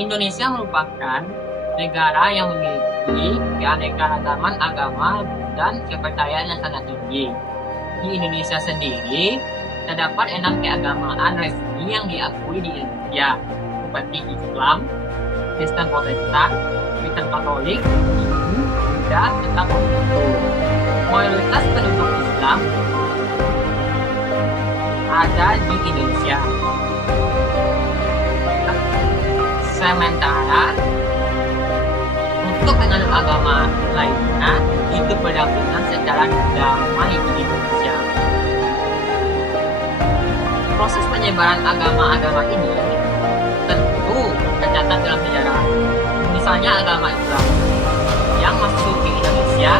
Indonesia merupakan negara yang memiliki keanekaragaman agama dan kepercayaan yang sangat tinggi. Di Indonesia sendiri, terdapat 6 keagamaan resmi yang diakui di Indonesia, seperti Islam, Kristen Protestan, Kristen Katolik, Hindu, Buddha, serta Konghucu. Mayoritas penduduk Islam ada di Indonesia. Sementara untuk penganut agama lainnya itu berdampingan secara damai di Indonesia. Proses penyebaran agama-agama ini tentu tercatat dalam sejarah. Misalnya agama Islam yang masuk ke Indonesia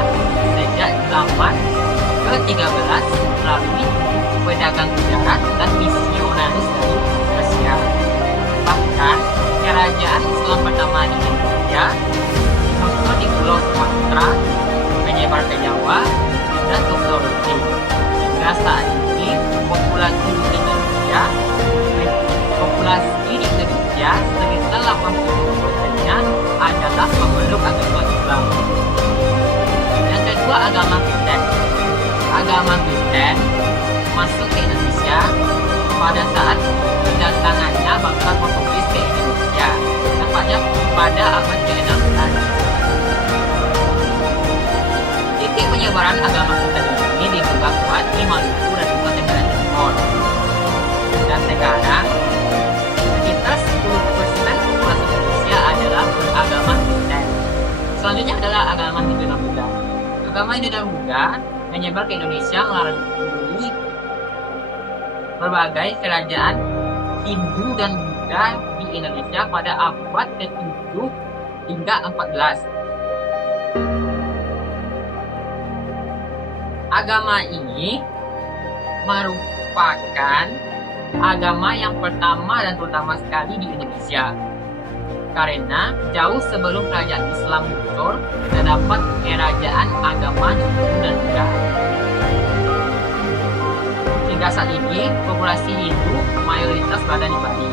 sejak zaman ke-13 melalui pedagang darat dan misionaris dari Asia. Bahkan kerajaan Islam pertama di Indonesia muncul di Pulau Sumatera, menyebar ke Jawa dan ke Sulawesi. Hingga saat ini populasi di Indonesia sekitar 80%-nya adalah pemeluk agama Islam. Yang kedua, agama Kristen. Agama Kristen masuk ke Indonesia pada saat kedatangannya bangsa Portugis ke Indonesia, tepatnya pada abad ke-16. Titik penyebaran agama Kristen ini dibuka kuat di Maluku dan Nusa Tenggara Timur. Dan sekarang sekitar 10% populasi Indonesia adalah beragama Kristen. Selanjutnya adalah agama Hindu dan Buddha. Agama Hindu dan Buddha menyebar ke Indonesia melalui berbagai kerajaan Hindu dan Buddha di Indonesia pada abad ke-7 hingga 14. Agama ini merupakan agama yang pertama dan terutama sekali di Indonesia. Karena jauh sebelum kerajaan Islam muncul, terdapat kerajaan agama Hindu dan Buddha. Hingga saat ini, populasi Hindu mayoritas berada di Bali.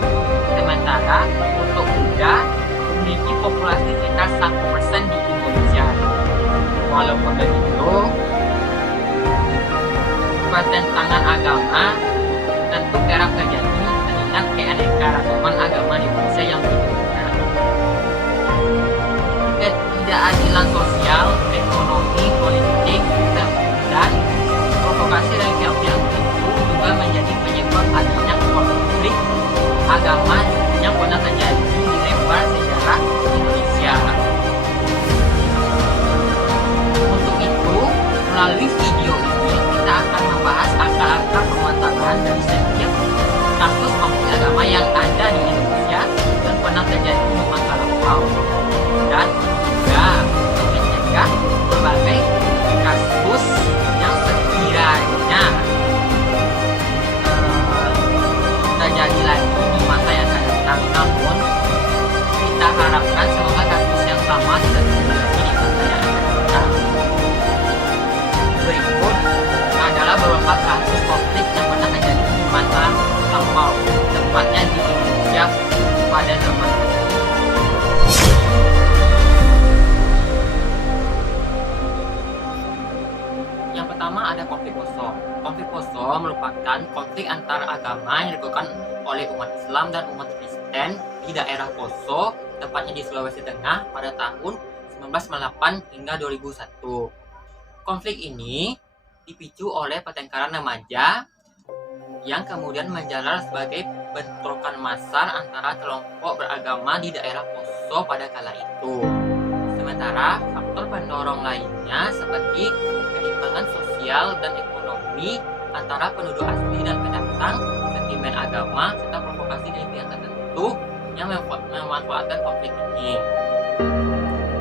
Sementara untuk Buddha memiliki populasi sekitar 1% di Indonesia. Walaupun begitu, pertentangan agama tentu kerap terjadi mengingat keanekaragaman agama di Indonesia yang begitu besar. Ketidakadilan sosial, ekonomi, politik, dan provokasi dari pihak-pihak itu juga menjadi penyebab adanya konflik agama yang pernah terjadi di lembar sejarah Indonesia. Untuk itu, melalui video ini kita akan membahas akar-akar permasalahan dari setiap kasus konflik agama yang ada di Indonesia dan pernah terjadi di masa lampau, dan juga untuk mencegah berbagai kasus yang sekiranya terjadi lagi di masa yang akan datang. Namun kita harapkan semoga kasus yang sama tidak terjadi lagi di masa yang akan datang. Berikut adalah beberapa kasus konflik yang pernah terjadi di masa lampau, tepatnya di Indonesia pada zaman itu. Yang pertama ada konflik Poso. Konflik Poso merupakan konflik antar agama yang dilakukan oleh umat Islam dan umat Kristen di daerah Poso, tepatnya di Sulawesi Tengah pada tahun 1998 hingga 2001. Konflik ini dipicu oleh pertengkaran remaja yang kemudian menjalar sebagai bentrokan massal antara kelompok beragama di daerah Poso pada kala itu. Sementara faktor pendorong lainnya seperti ketimpangan sosial dan ekonomi antara penduduk asli dan pendatang, sentimen agama, serta provokasi dari pihak tertentu yang memanfaatkan konflik ini.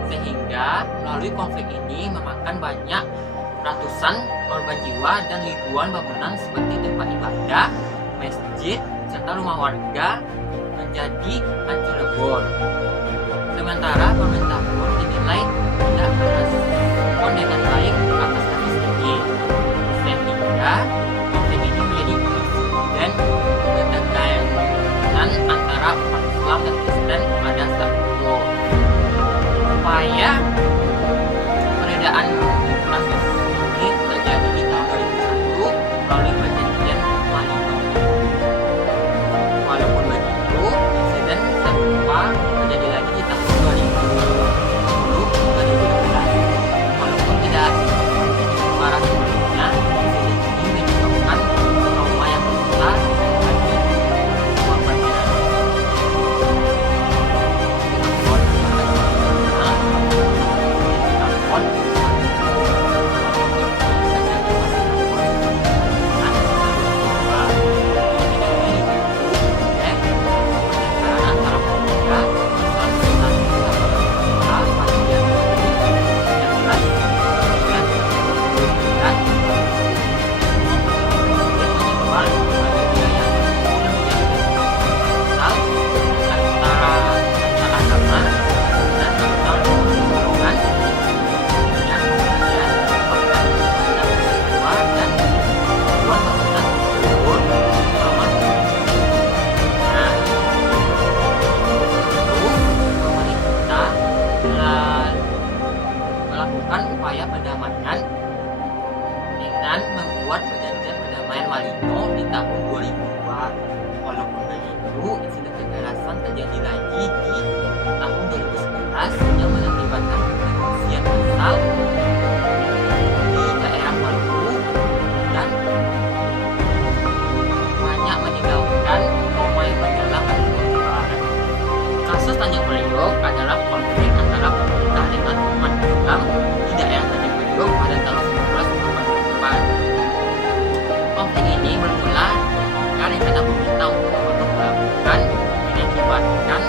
Sehingga melalui konflik ini memakan banyak ratusan korban jiwa dan ribuan bangunan seperti tempat ibadah, masjid, serta rumah warga menjadi hancur lebur. Sementara pemerintah pun dinilai tidak merespon dengan baik atas kasus ini, sehingga konflik ini menjadi presiden ketegangan antara umat Islam dan Kristen pada saat upaya peredaan kasus ini terjadi di tahun 2001 melalui perjanjian Malino. Walaupun begitu, insiden serupa terjadi lagi di tahun 2010-2012. Walaupun tidak parah sebelumnya, insiden ini menyebabkan trauma yang besar bagi korbannya. Melakukan upaya perdamaian dengan membuat perjanjian perdamaian Malino di tahun 2002. Walaupun begitu, insiden kekerasan terjadi lagi di tahun 2011 yang mengakibatkan pengungsian massal di daerah Maluku dan banyak meninggalkan trauma yang mendalam bagi korban. Kasus Tanjung Priok adalah konflik antara pemerintah dengan umat Islam di daerah Tanjung Priok pada tahun 1988. Konflik ini bermula dari rencana pemerintah untuk melakukan mengakibatkan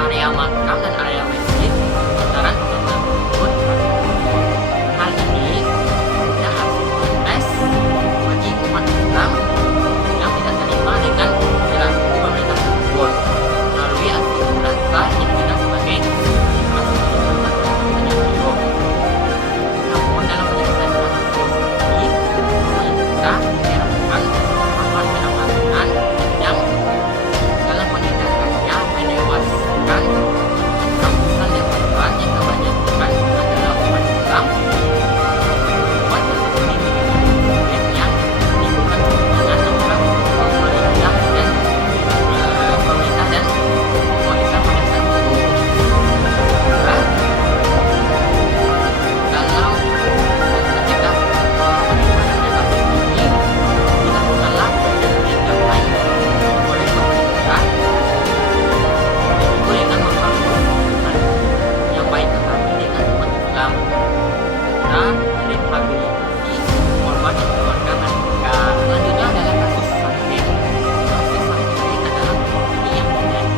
area makam dan area masjid sekitaran pembangunan tersebut. Hal ini punya aksi protes bagi umat Islam yang tidak terima dengan perilaku pemerintah tersebut melalui aksi unjuk rasa yang dikenal sebagai aksi Tanjung Priok. Namun dalam penyelesaian kasus ini, pemerintah menyerahkan aparat keamanan yang dalam penindakannya menewaskan ratusan korban yang kebanyakan adalah umat Islam. Membuat kasus ini menjadi insiden yang menimbulkan ketegangan antara pemerintah dan umat Islam pada saat itu. Kalau ketika penerimaan kasus ini dilakukanlah perjanjian damai oleh pemerintah itu dengan membangun hubungan yang baik kembali dengan umat Islam serta merehabilitasi korban dan keluarga mereka. Selanjutnya adalah kasus Sangkit. Kasus Sangkit adalah konflik yang terjadi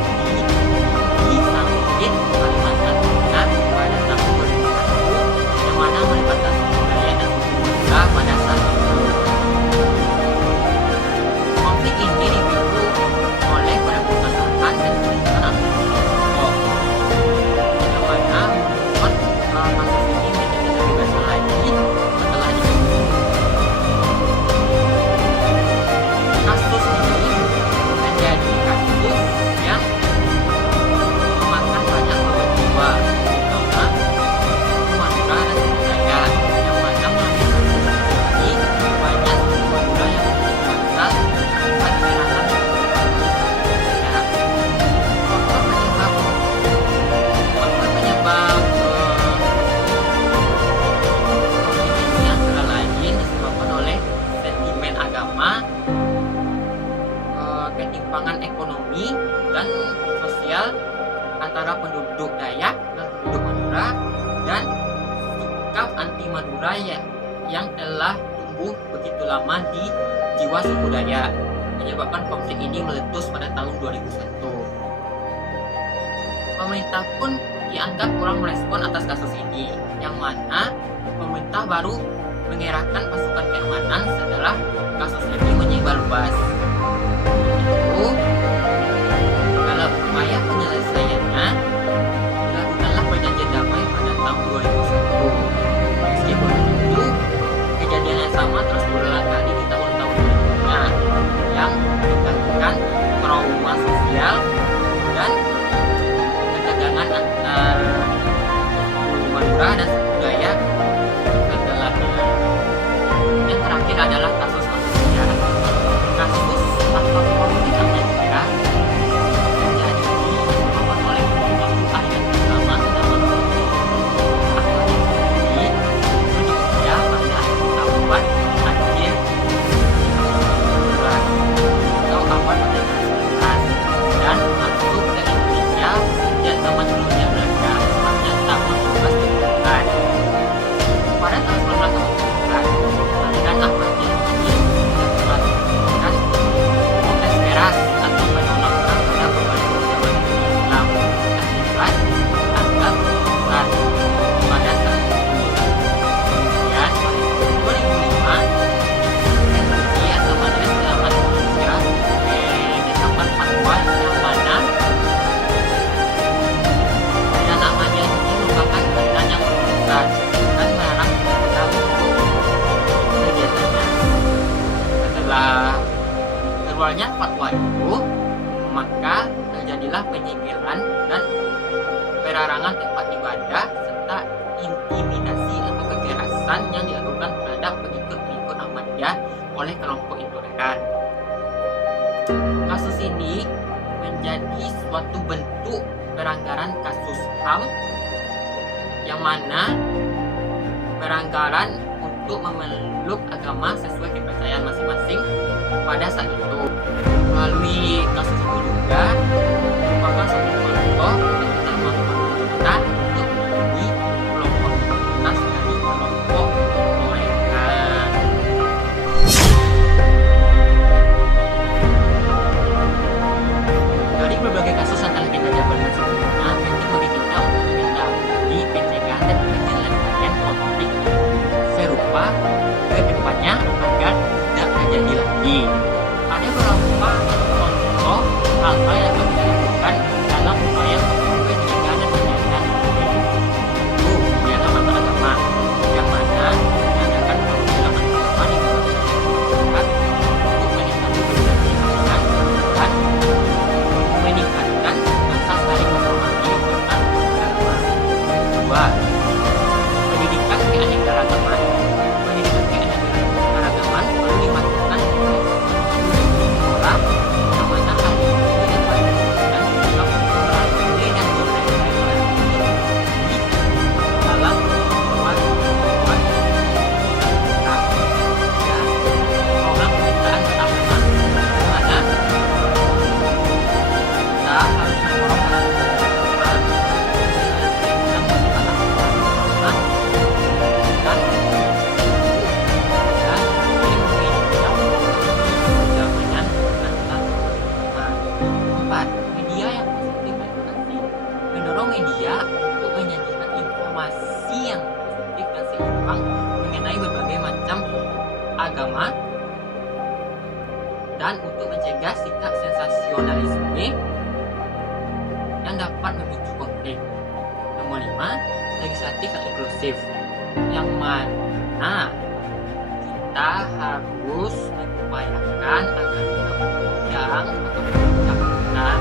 di Sangkit, Kalimantan Tengah pada tahun 2001 yang mana melibatkan suku Dayak dan suku Bunda pada saat itu. Konflik ini dipicu oleh perebutan lahan dan peningkatan aktivitas kelompok yang mana membuat kasus ini menjadi lebih besar lagi setelah itu. Kasus ini menjadi kasus yang memakan banyak korban jiwa, terutama Sumatera dan suku Dayak, yang mana melalui kasus ini banyak suku Madura yang massal akibat serangan darat. Faktor penyebab konflik ini antara lain disebabkan oleh sentimen agama, ketimpangan ekonomi dan sosial antara penduduk Dayak dan penduduk Madura, dan sikap anti Madura yang telah tumbuh begitu lama di jiwa suku Dayak, menyebabkan konflik ini meletus pada tahun 2001. Pemerintah pun dianggap kurang merespon atas kasus ini, yang mana pemerintah baru mengerahkan pasukan keamanan setelah kasus ini menyebar luas. Itu kalau upaya penyelesaiannya dilakukanlah perjanjian damai pada tahun 2001. Meskipun begitu, kejadian yang sama terus berulang kali di tahun-tahun berikutnya yang meningkatkan trauma sosial dan ketegangan antar suku bahwa yang mana yang namanya ini merupakan keinginan yang besar dan melarang kita untuk kegiatannya. Setelah keluarnya fatwa itu, maka terjadilah penyegelan dan pelarangan tempat ibadah serta intimidasi atau kekerasan yang dilakukan terhadap pengikut-pengikut Ahmadiyah oleh kelompok intoleran. Kasus ini menjadi suatu bentuk pelanggaran kasus HAM yang mana pelanggaran untuk memeluk agama sesuai kepercayaan masing-masing pada saat itu. Melalui kasus itu juga merupakan suatu contoh tentang pemerintah untuk menjadi kelompok minoritas dari kelompok mereka. Dari berbagai kasus yang telah kita jabarkan sebelumnya, penting bagi kita untuk mendalami pencegahan dan penyelesaian konflik serupa ke depannya agar tidak terjadi lagi. Ada beberapa contoh hal-hal yang dapat kita lakukan dalam upaya pencegahan dan penyelesaian konflik. Itu kegiatan antar agama yang mana mengadakan perwakilan agama di masyarakat untuk meningkatkan kebijakan dan meningkatkan rasa saling menghormati antar agama. Kedua, pendidikan keanekaragaman. Pendidikan keanekaragaman perlu dimasukkan sekolah yang mana hal ini dapat dilakukan dalam melalui dan dalam membuat program penciptaan beragama, di mana kita harus mendorong para agama menyelesaikan masalah agama dan perdamaian antar agama. 4. Media yang positif dan edukasi. Mendorong media untuk menyajikan informasi yang positif dan seimbang mengenai berbagai macam agama dan untuk mencegah sikap sensasionalisme yang dapat memicu konflik. Nomor 5. Legislatif yang inklusif, yang mana kita harus mengupayakan agar undang-undang atau kebijakan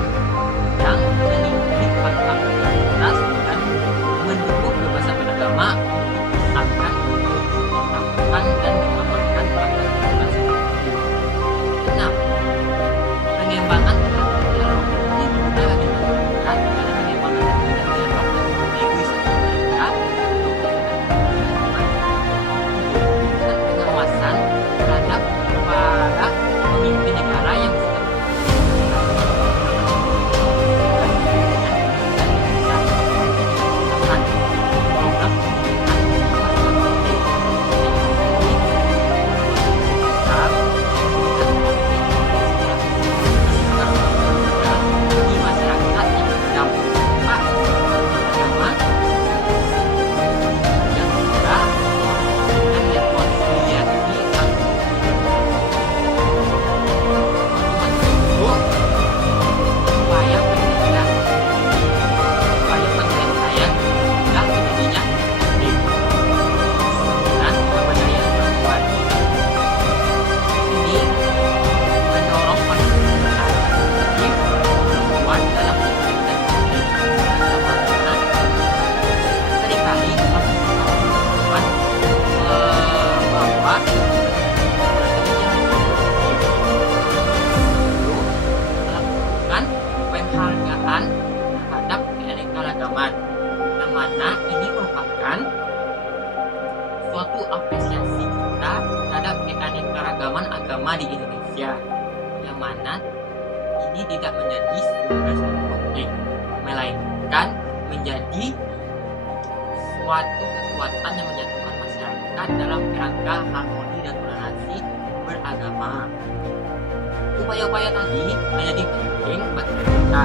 yang melindungi hak-hak minoritas dan mendukung kebebasan beragama akan ditetapkan dan diamankan pada kehidupan sehari-hari. 6. Pengembangan teknologi dialog. Ini berguna bagi masyarakat dalam pengembangan teknologi dialog dan negosiasi mereka untuk menyelesaikan dan pengawasan terhadap para pemimpin negara yang suatu apresiasi kita terhadap keanekaragaman agama di Indonesia, yang mana ini tidak menjadi sumber konflik, melainkan menjadi suatu kekuatan yang menyatukan masyarakat dalam kerangka harmoni dan toleransi beragama. Upaya-upaya tadi menjadi penting bagi kita